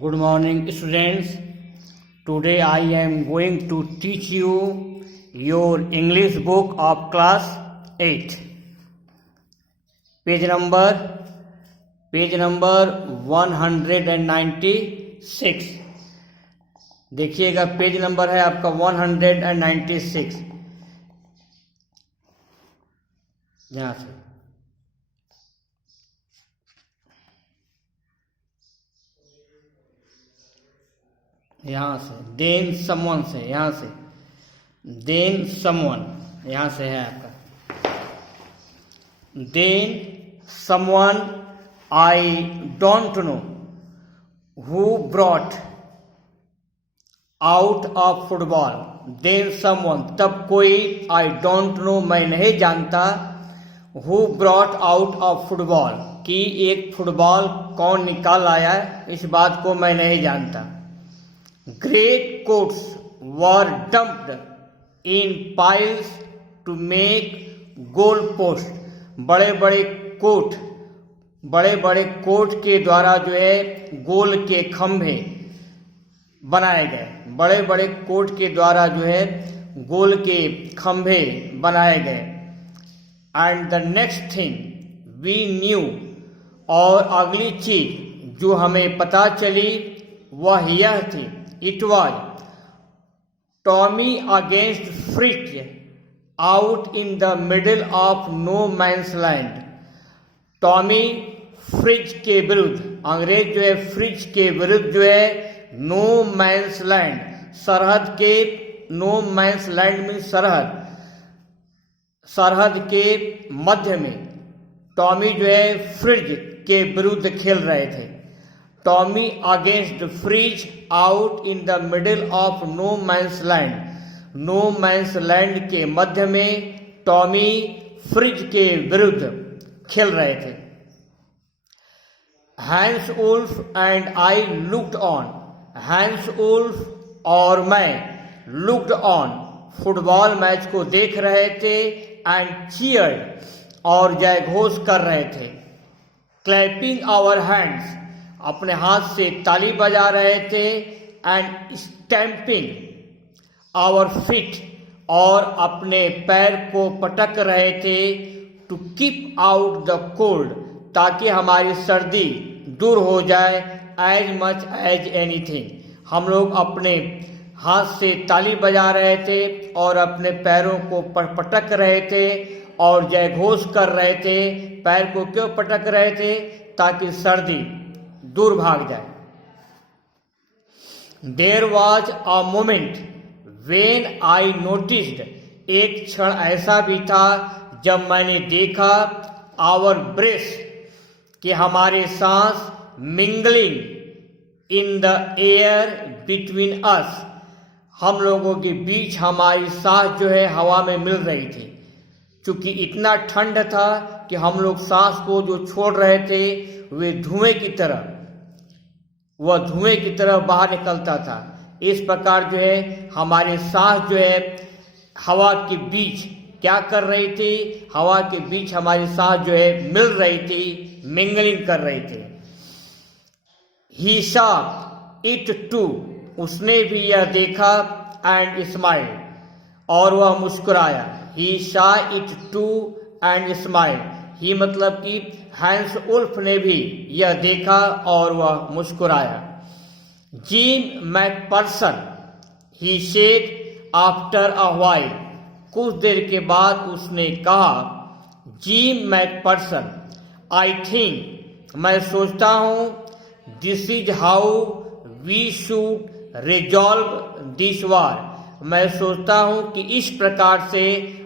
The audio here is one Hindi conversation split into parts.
Good morning, students. Today I am going to teach you your English book of class 8. Page number 196. देखिएगा, पेज नंबर है आपका 196. यहाँ से देन समवन से, यहाँ से देन समवन, यहाँ से है आपका then someone I don't know who brought out of football. Then someone, तब कोई, आई डोंट नो, मैं नहीं जानता, who brought out of football, कि एक फुटबॉल कौन निकाल आया, इस बात को मैं नहीं जानता. Great coats were dumped in piles to make goal post. बड़े बड़े कोट के द्वारा जो है गोल के खंभे बनाए गए. बड़े कोट के द्वारा जो है गोल के खंभे बनाए गए. And the next thing we knew, और अगली चीज जो हमें पता चली वह यह थी, it was Tommy against Fritz out in the middle of no man's land. Tommy Fritz के विरुद्ध, अंग्रेज जो है फ्रिज के विरुद्ध जो है नो मैंस लैंड, सरहद के, नो मैंस लैंड में सरहद के मध्य में टॉमी जो है फ्रिज के विरुद्ध खेल रहे थे. Tommy against Fritz out in the middle of no man's land. No man's land के मध्य में टॉमी फ्रिज के विरुद्ध खेल रहे थे. Hans Wolf and I looked on. Hans Wolf और मैं लुक्ड ऑन, फुटबॉल मैच को देख रहे थे. एंड चीयर्ड, और जयघोष कर रहे थे. क्लैपिंग आवर हैंड्स, अपने हाथ से ताली बजा रहे थे. एंड स्टैंपिंग आवर फीट, और अपने पैर को पटक रहे थे. To keep out the cold, ताकि हमारी सर्दी दूर हो जाए. एज मच एज एनीथिंग, हम लोग अपने हाथ से ताली बजा रहे थे और अपने पैरों को पटक रहे थे और जयघोष कर रहे थे. पैर को क्यों पटक रहे थे? ताकि सर्दी दूर भाग जाए. There was a moment when I noticed, एक क्षण ऐसा भी था जब मैंने देखा, आवर ब्रेथ, कि हमारे सांस, mingling in the air between us, हम लोगों के बीच हमारी सांस जो है हवा में मिल रही थी. चूंकि इतना ठंड था कि हम लोग सांस को जो छोड़ रहे थे वे धुएं की तरह बाहर निकलता था. इस प्रकार जो है हमारे सांस जो है हवा के बीच क्या कर रही थी, हवा के बीच हमारी सांस जो है मिल रही थी, मिंगलिंग कर रही थी. ही सॉ इट टू, उसने भी यह देखा. एंड स्माइल, और वह मुस्कुराया. He saw it too and smile, he मतलब कि हैंस वुल्फ ने भी यह देखा और वह मुस्कुराया. Jean McPherson, he said after a while, कुछ देर के बाद उसने कहा. जीन मैकपर्सन, आई थिंक, मैं सोचता हूं, this is how we should resolve this war, मैं सोचता हूं कि इस प्रकार से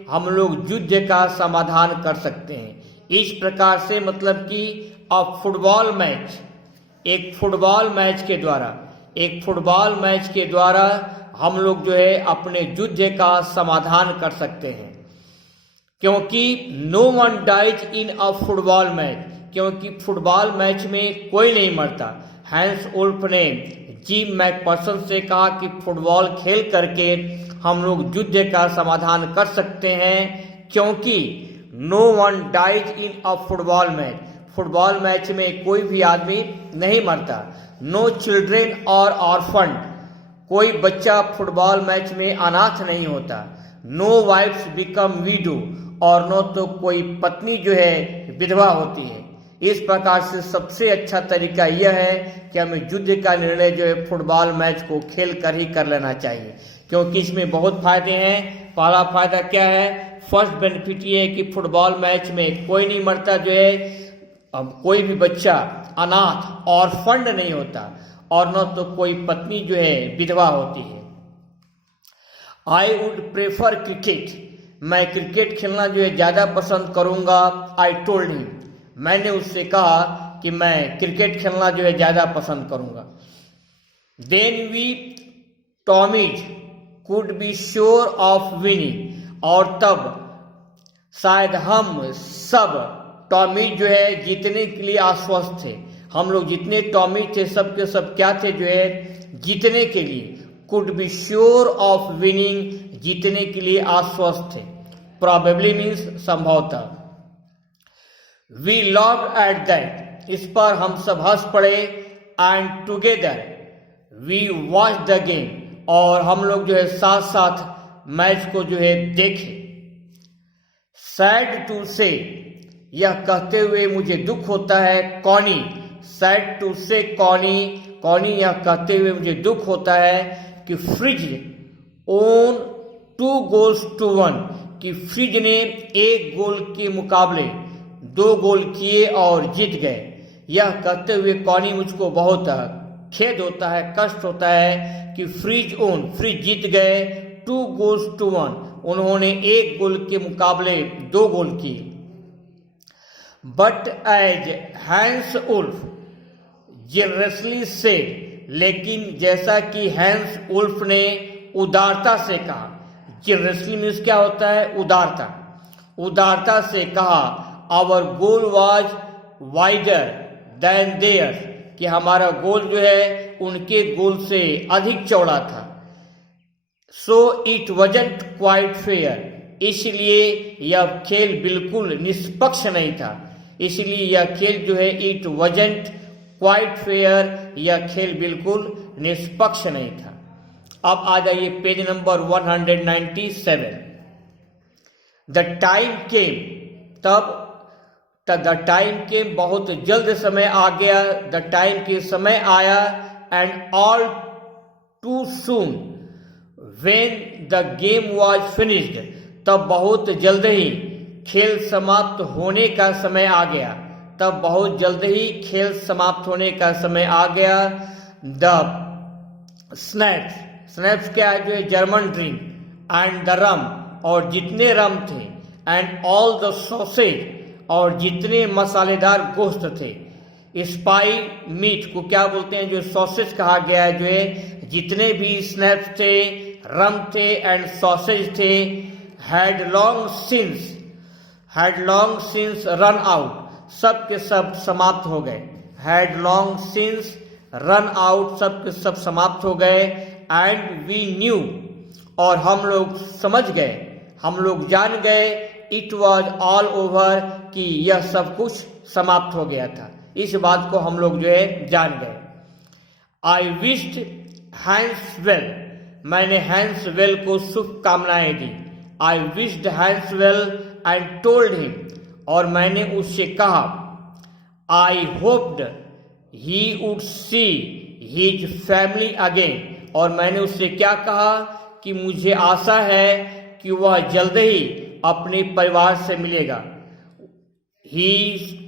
हम लोग युद्ध का समाधान कर सकते हैं. इस प्रकार से मतलब कि फुटबॉल मैच, एक फुटबॉल मैच के द्वारा हम लोग जो है अपने युद्ध का समाधान कर सकते हैं. क्योंकि no one dies in a football match, क्योंकि फुटबॉल मैच में कोई नहीं मरता. हैंस वुल्फ ने जीन मैकपर्सन से कहा कि फुटबॉल खेल करके हम लोग युद्ध का समाधान कर सकते हैं, क्योंकि no one dies in a football match, football match में कोई भी आदमी नहीं मरता. नो चिल्ड्रेन और ऑर्फन, कोई बच्चा फुटबॉल मैच में अनाथ नहीं होता। नो वाइफ्स बिकम विडो, और न तो कोई पत्नी जो है विधवा होती है। इस प्रकार से सबसे अच्छा तरीका यह है कि हमें युद्ध का निर्णय जो है फुटबॉल मैच को खेल कर ही कर लेना चाहिए, क्योंकि इसमें बहुत फायदे हैं। पहला फायदा क्या है? फर्स्ट बेनिफिट ये है कि फुटबॉल मैच में कोई नहीं मरता, जो है कोई भी बच्चा अनाथ और फंड नहीं होता, और न तो कोई पत्नी जो है विधवा होती है। आई वुड प्रेफर क्रिकेट, मैं क्रिकेट खेलना जो है ज़्यादा पसंद करूँगा। आई टोल्ड हिम, मैंने उससे कहा कि मैं क्रिकेट खेलना जो है ज़्यादा पसंद करूँगा। Then we Tommies could be sure of winning, और तब शायद हम सब टॉमीज जो है जीतने के लिए आश्वस्त थे। हम लोग जितने टॉमीज थे सब के सब क्या थे? जो है जीतने के लिए। Could be sure of winning, जीतने के लिए आश्वस्त थे। प्रोबेबली मीन्स संभवतः। वी लॉफ्ड एट दैट, इस पर हम सब हंस पड़े। And together we watch the game, और हम लोग जो है साथ साथ मैच को जो है देखे। सैड टू से, यह कहते हुए मुझे दुख होता है। कॉनी, सैड टू से कॉनी, कॉनी यह कहते हुए मुझे दुख होता है कि फ्रिज ओन 2 goals to 1, कि फ्रिज ने 1 गोल के मुकाबले 2 गोल किए और जीत गए। यह कहते हुए कॉनी मुझको बहुत खेद होता है, कष्ट होता है कि फ्रिज जीत गए 2 goals to 1, उन्होंने 1 गोल के मुकाबले 2 गोल किए। But as Hans Wolf generously said, लेकिन जैसा कि हैंस उल्फ ने उदारता से कहा। जेनरसली मीन्स क्या होता है? उदारता। उदारता से कहा, our goal was wider than their, कि हमारा गोल जो है उनके गोल से अधिक चौड़ा था। सो इट वजंट क्वाइट फेयर, इसलिए यह खेल बिल्कुल निष्पक्ष नहीं था। इसलिए यह खेल जो है इट वजंट क्वाइट फेयर, यह खेल बिल्कुल निष्पक्ष नहीं था। अब आ जाइए page number 197। The time came, तब द टाइम केम, बहुत जल्द समय आ गया। द टाइम के समय आया। And all too soon when the game was finished, तब बहुत जल्द ही खेल समाप्त होने का समय आ गया। तब बहुत जल्द ही खेल समाप्त होने का समय आ गया। द स्नैप्स क्या है? जो है जर्मन ड्रिंक। एंड द रम, और जितने रम थे। एंड ऑल द सॉसेज, और जितने मसालेदार गोश्त थे। स्पाई मीट को क्या बोलते हैं? जो सॉसेज कहा गया है। जो है जितने भी स्नैप्स थे, रम थे एंड सॉसेज थे। Had long since run out, सब के सब समाप्त हो गए। Had long since run out, सब के सब समाप्त हो गए। एंड वी न्यू, और हम लोग समझ गए, हम लोग जान गए। इट वॉज ऑल ओवर, कि यह सब कुछ समाप्त हो गया था। इस बात को हम लोग जो है जान गए। आई विश्ड हैंस वेल, मैंने हैंस वेल को शुभकामनाएं दी। I wished Hans well and told him, और मैंने उससे कहा। I hoped he would see his family again, और मैंने उससे क्या कहा कि मुझे आशा है कि वह जल्द ही अपने परिवार से मिलेगा। ही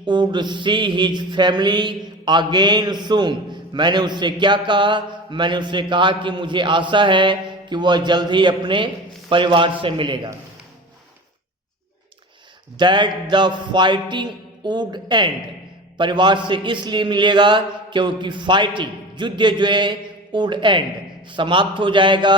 would see his family again सून, मैंने उससे क्या कहा? मैंने उससे कहा कि मुझे आशा है कि वह जल्द ही अपने परिवार से मिलेगा। That the fighting would and, परिवार से इसलिए मिलेगा क्योंकि फाइटिंग युद्ध जो है वुड एंड समाप्त हो जाएगा।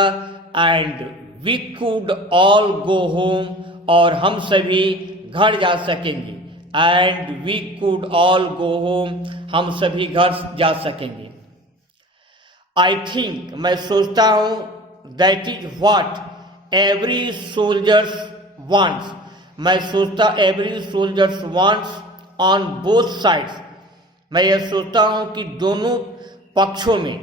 And we could all go home, और हम सभी घर जा सकेंगे। And we could all go home, हम सभी घर जा सकेंगे। आई थिंक, मैं सोचता हूं, that is what every soldiers wants, मैं सोचता every soldiers wants on both sides, मैं यह सोचता हूं कि दोनों पक्षों में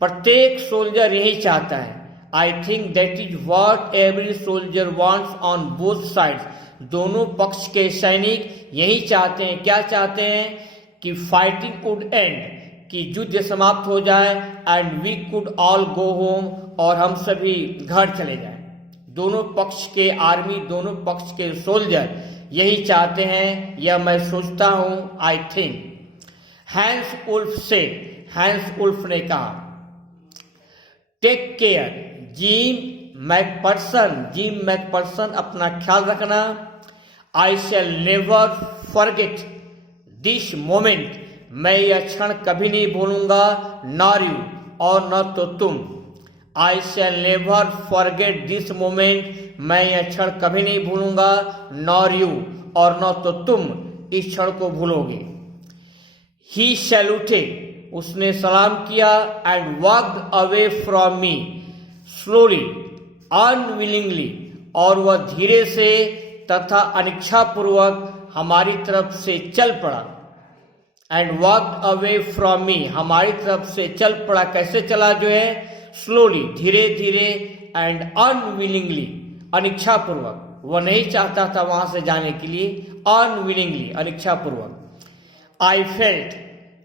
प्रत्येक सोल्जर यही चाहता है। I think that is what every soldier wants on both sides. दोनों पक्ष के सैनिक यही चाहते हैं। क्या चाहते हैं? कि फाइटिंग वुड एंड, कि युद्ध समाप्त हो जाए, and we could all go home, और हम सभी घर चले जाएं। दोनों पक्ष के आर्मी, दोनों पक्ष के सोल्जर यही चाहते हैं, यह मैं सोचता हूं। I think. हैंस उल्फ से, हैंस उल्फ ने कहा, टेक केयर जिम मैकपर्सन, अपना ख्याल रखना। I shall never forget this moment, मैं यह क्षण कभी नहीं भूलूंगा। नॉर यू, और न तो तुम। I shall never forget this moment, मैं यह क्षण कभी नहीं भूलूंगा। नॉर यू, और न तो तुम इस क्षण को भूलोगे। ही सैल्यूटेड, उसने सलाम किया, and walked away from me slowly unwillingly, और वह धीरे से तथा अनिच्छापूर्वक हमारी तरफ से चल पड़ा। And walked away from me, हमारी तरफ से चल पड़ा। कैसे चला? जो है स्लोली, धीरे धीरे, एंड अनविलिंगली, अनिच्छापूर्वक। वह नहीं चाहता था वहां से जाने के लिए। अनविलिंगली, अनिच्छापूर्वक। आई फेल्ट,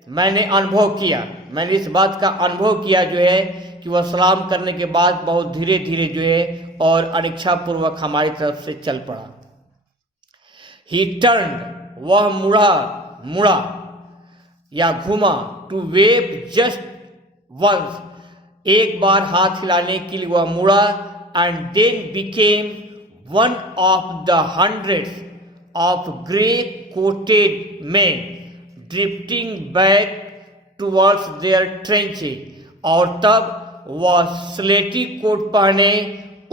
मैंने अनुभव किया, मैंने इस बात का अनुभव किया जो है कि वह सलाम करने के बाद बहुत धीरे धीरे जो है और अनिच्छापूर्वक हमारी तरफ से चल पड़ा। ही टर्न, वह मुड़ा या घुमा। टू वेव जस्ट वंस, एक बार हाथ हिलाने के लिए वह मुड़ा। And then became one of the hundreds of grey coated man drifting back towards their trenches, और तब वह स्लेटी कोट पहने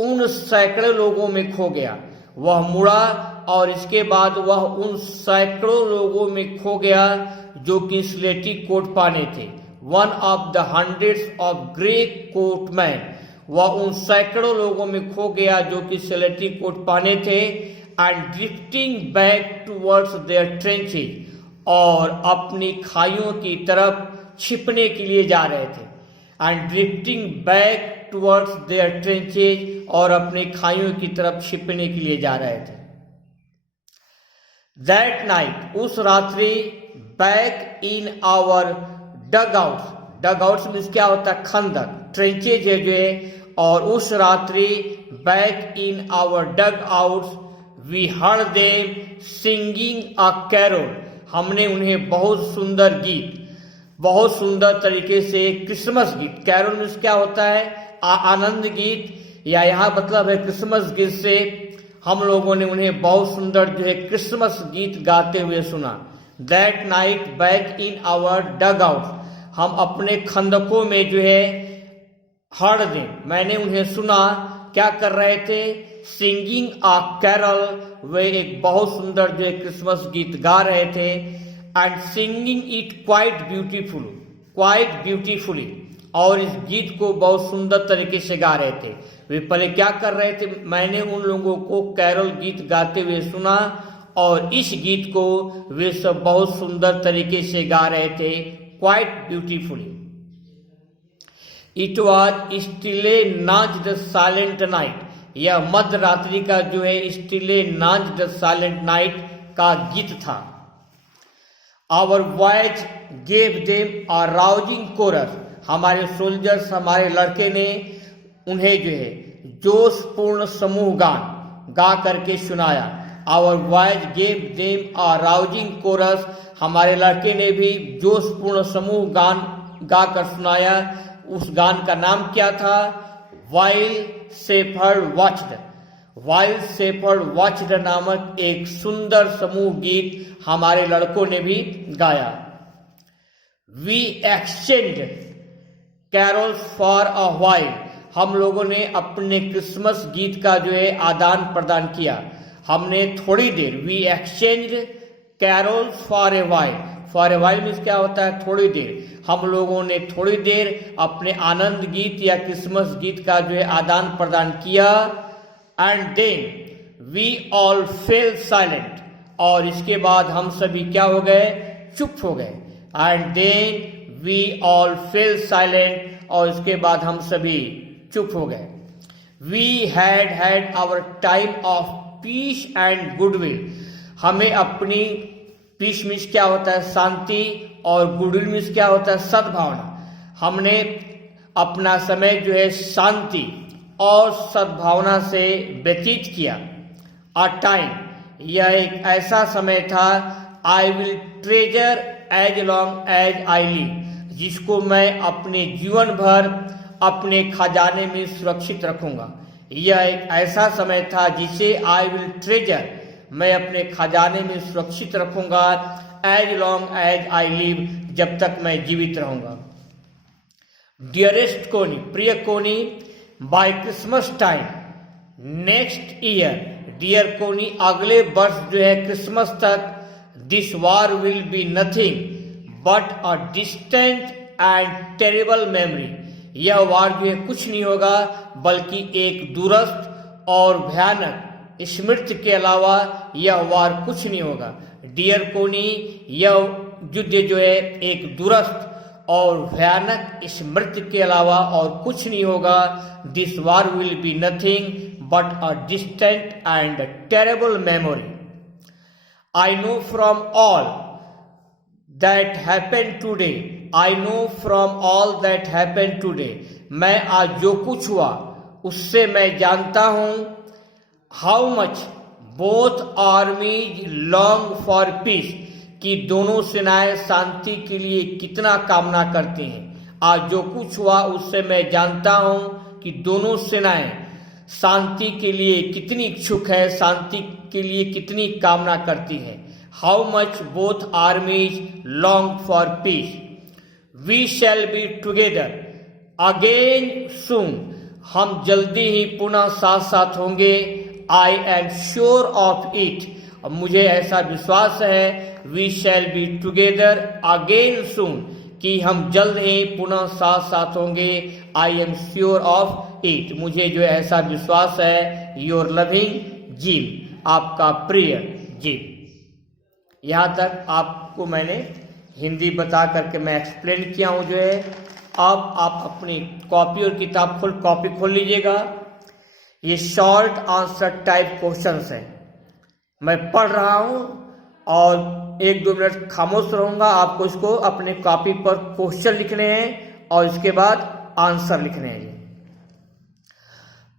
उन सैकड़ों लोगों में खो गया। वह मुड़ा और इसके बाद वह उन सैकड़ों लोगों में खो गया जो कि स्लेटी कोट पहने थे। One of the hundreds of grey coat man, वह उन सैकड़ों लोगों में खो गया जो कि स्लेटी कोट पहने थे। And drifting back towards their trenches, और अपनी खाइयों की तरफ छिपने के लिए जा रहे थे। And drifting back towards their trenches, और अपनी खाइयों की तरफ छिपने के लिए जा रहे थे। दैट नाइट, उस रात्रि, back in our dugouts means क्या होता है? खंदक, ट्रेंचेज है जो है। और उस रात्रि back in our dugouts we heard them singing a carol, हमने उन्हें बहुत सुंदर गीत, बहुत सुंदर तरीके से क्रिसमस गीत, कैरोल मीन्स क्या होता है? आनंद गीत, या यहाँ मतलब है क्रिसमस गीत से हम लोगों ने उन्हें बहुत सुंदर जो है क्रिसमस गीत गाते हुए सुना। That night back in our dugout, हम अपने खंदकों में जो है हर्ड देम, मैंने उन्हें सुना। क्या कर रहे थे? सिंगिंग आ कैरल, वे एक बहुत सुंदर जो है क्रिसमस गीत गा रहे थे। And singing it quite beautifully, और इस गीत को बहुत सुंदर तरीके से गा रहे थे। वे पहले क्या कर रहे थे? मैंने उन लोगों को कैरल गीत गाते हुए सुना, और इस गीत को वे सब बहुत सुंदर तरीके से गा रहे थे, क्वाइट ब्यूटीफुली। इट वॉज स्टिले नाच द साइलेंट नाइट, यह मध्य रात्रि का जो है स्टिले नाच द साइलेंट नाइट का गीत था। Our voices gave them a rousing chorus, हमारे सोल्जर्स, हमारे लड़के ने उन्हें जो है जोशपूर्ण समूह गान गा करके सुनाया। Our voices gave them a rousing chorus, हमारे लड़के ने भी जोशपूर्ण समूह गान गा कर सुनाया। उस गान का नाम क्या था? वाइल शेफर्ड वॉच्ड नामक एक सुंदर समूह गीत हमारे लड़कों ने भी गाया। We exchange carols for a while, हम लोगों ने अपने क्रिसमस गीत का जो है आदान प्रदान किया। हमने थोड़ी देर, we exchange carols for a while means क्या होता है? थोड़ी देर। हम लोगों ने थोड़ी देर अपने आनंद गीत या क्रिसमस गीत का जो है आदान प्रदान किया। And then we all fell silent, और इसके बाद हम सभी क्या हो गए? चुप हो गए। And then we all fell silent, और उसके बाद हम सभी चुप हो गए। We had our time of peace and goodwill, हमें अपनी पीस मीन्स क्या होता है शांति, और गुडविल मीन्स क्या होता है सद्भावना। हमने अपना समय जो है शांति और सद्भावना से व्यतीत किया। अ टाइम, यह एक ऐसा समय था, I will treasure as long as I live, जिसको मैं अपने जीवन भर अपने खजाने में सुरक्षित रखूंगा। यह एक ऐसा समय था जिसे आई विल ट्रेजर, मैं अपने खजाने में सुरक्षित रखूंगा, as long as I live, जब तक मैं जीवित रहूंगा। डियरेस्ट कोनी, प्रिय Connie, by Christmas time next year, dear Connie, अगले वर्ष जो है क्रिसमस तक, this war will be nothing but a distant and terrible memory, यह वार जो है कुछ नहीं होगा बल्कि एक दूरस्थ और भयानक स्मृति के अलावा यह वार कुछ नहीं होगा। डियर कोनी, यह युद्ध जो है एक दूरस्थ और भयानक स्मृति के अलावा और कुछ नहीं होगा। This war will be nothing but a distant and terrible memory. I know from all that happen today, I know from all that happen today, मैं आज जो कुछ हुआ उससे मैं जानता हूं। How much both armies long for piece, कि दोनों सेनाएं शांति के लिए कितना कामना करती हैं। आज जो कुछ हुआ उससे मैं जानता हूं कि दोनों सेनाएं शांति के लिए कितनी इच्छुक है, शांति के लिए कितनी कामना करती है। How much both armies long for peace. We shall be together again soon, हम जल्दी ही पुनः साथ साथ होंगे। I am sure of it, और मुझे ऐसा विश्वास है। We shall be together again soon, कि हम जल्द ही पुनः साथ साथ होंगे। I am sure of it, मुझे जो ऐसा विश्वास है। योर लविंग जिम, आपका प्रिय जिम। यहाँ तक आपको मैंने हिंदी बता करके मैं एक्सप्लेन किया हूँ जो है। अब आप अपनी कॉपी और किताब कॉपी खोल लीजिएगा। ये शॉर्ट आंसर टाइप क्वेश्चंस हैं, मैं पढ़ रहा हूँ और 1-2 मिनट खामोश रहूंगा। आपको इसको अपने कॉपी पर क्वेश्चन लिखने हैं और इसके बाद आंसर लिखने हैं।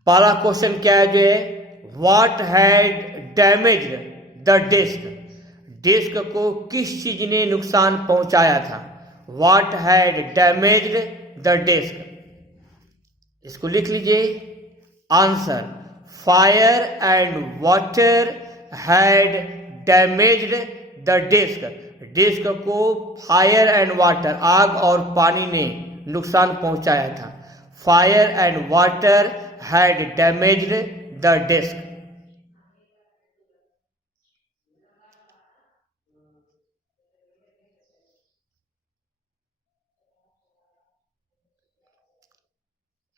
पहला क्वेश्चन क्या है जो है, what had damaged the desk, desk को किस चीज ने नुकसान पहुंचाया था। What had damaged the desk, इसको लिख लीजिए। Answer, fire and water had damaged the desk, desk को फायर एंड वाटर, आग और पानी ने नुकसान पहुंचाया था। Fire and water had damaged the desk.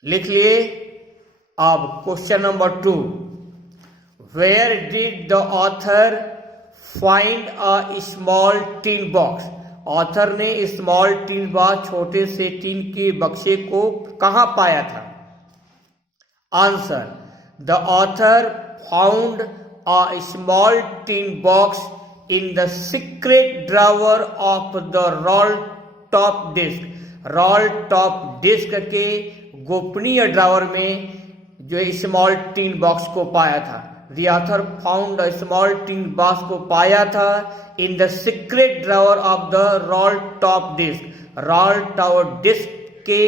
लिख लिए। अब question number 2, where did the author find a small tin box, author ने स्मॉल टिन बॉक्स, छोटे से टिन के बक्से को कहां पाया था। Answer, the author found a small tin box in the secret drawer of the roll top desk, roll top desk के गोपनीय ड्रॉवर में जो स्मॉल टिन बॉक्स को पाया था। The author found a small tin box को पाया था in the secret drawer of the roll top disk, roll top disk के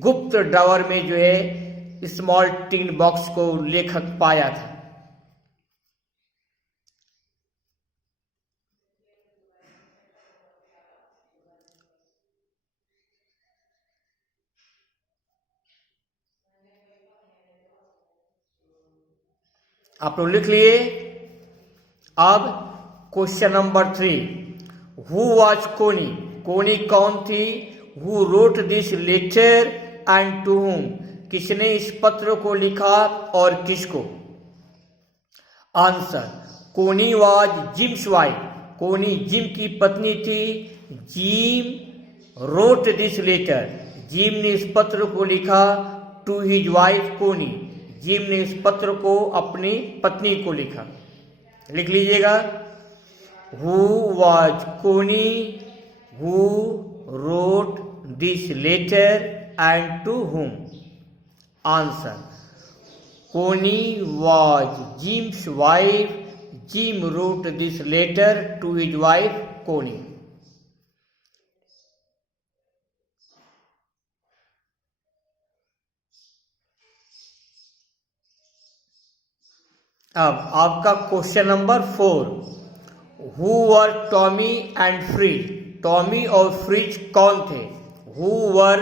गुप्त ड्रावर में जो है स्मॉल टिन बॉक्स को लेखक पाया था। आप लोग लिख लिए। अब क्वेश्चन नंबर 3, हु वॉज कोनी, कोनी कौन थी। Who wrote this letter and to whom, किसने इस पत्र को लिखा और किसको। Answer, Connie was Jim's wife, Connie Jim की पत्नी थी। Jim wrote this letter, Jim ने इस पत्र को लिखा to his wife Connie, Jim ने इस पत्र को अपनी पत्नी को लिखा। लिख लीजिएगा, who was Connie who wrote this letter and to whom. Answer, Connie was Jim's wife, Jim wrote this letter to his wife Connie. अब आपका question number 4, who were Tommy and Fritz, Tommy और फ्रिज कौन थे? Who were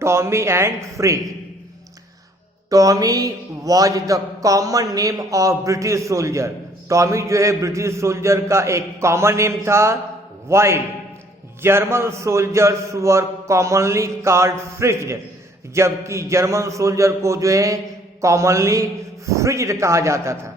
Tommy and Fritz? Tommy was the common name of British soldier, Tommy जो है ब्रिटिश सोल्जर का एक कॉमन नेम था। While German soldiers were commonly called fridge, जबकि जर्मन सोल्जर को जो है कॉमनली फ्रिज कहा जाता था।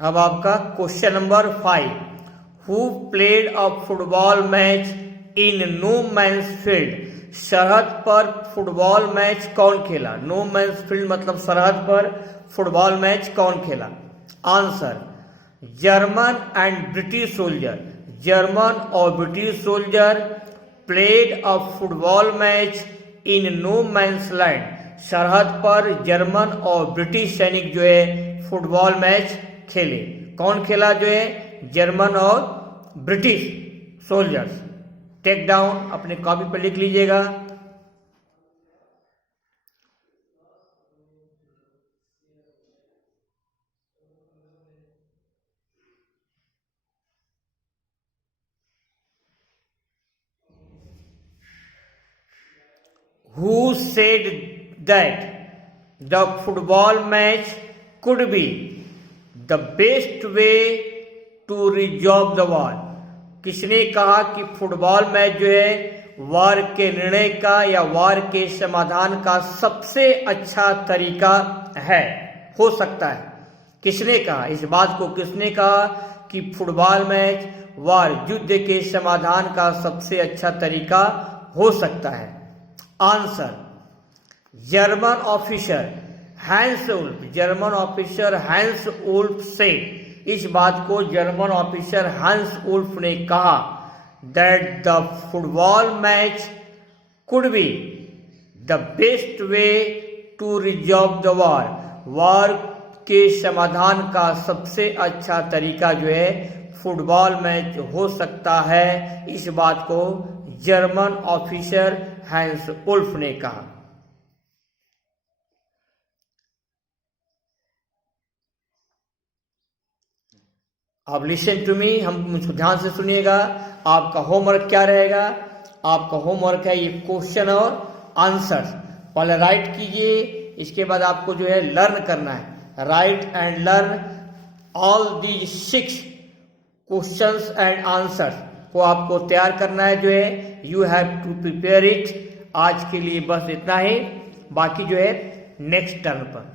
अब आपका question number 5, who played a football match in no man's field, सरहद पर फुटबॉल मैच कौन खेला? नो मैंस फील्ड मतलब सरहद पर फुटबॉल मैच कौन खेला? Answer, German and British soldier, German और British soldier played a football match in no man's land, सरहद पर जर्मन और ब्रिटिश सैनिक जो है फुटबॉल मैच खेले। कौन खेला? जो है जर्मन और ब्रिटिश सोल्जर्स। टेक डाउन, अपने कॉपी पर लिख लीजिएगा। Who said that the football match could be the best way to resolve the war? किसने कहा कि फुटबॉल मैच जो है वार के निर्णय का या वार के समाधान का सबसे अच्छा तरीका है, हो सकता है? किसने कहा? इस बात को किसने कहा कि फुटबॉल मैच वार युद्ध के समाधान का सबसे अच्छा तरीका हो सकता है? Answer, German officer Hans Wolf, German officer Hans Wolf से, इस बात को जर्मन ऑफिसर हैंस उल्फ ने कहा that the football match could be the best way to resolve the war, war के समाधान का सबसे अच्छा तरीका जो है फुटबॉल मैच हो सकता है। इस बात को जर्मन ऑफिसर हैंस उल्फ ने कहा। अब लिसन टू मी, हम मुझको ध्यान से सुनिएगा। आपका होमवर्क क्या रहेगा? आपका होमवर्क है ये क्वेश्चन और आंसर। पहले राइट कीजिए, इसके बाद आपको जो है लर्न करना है। Write and learn all these 6 questions and answers को आपको तैयार करना है। जो है you have to prepare it. आज के लिए बस इतना ही, बाकी जो है नेक्स्ट टर्न पर।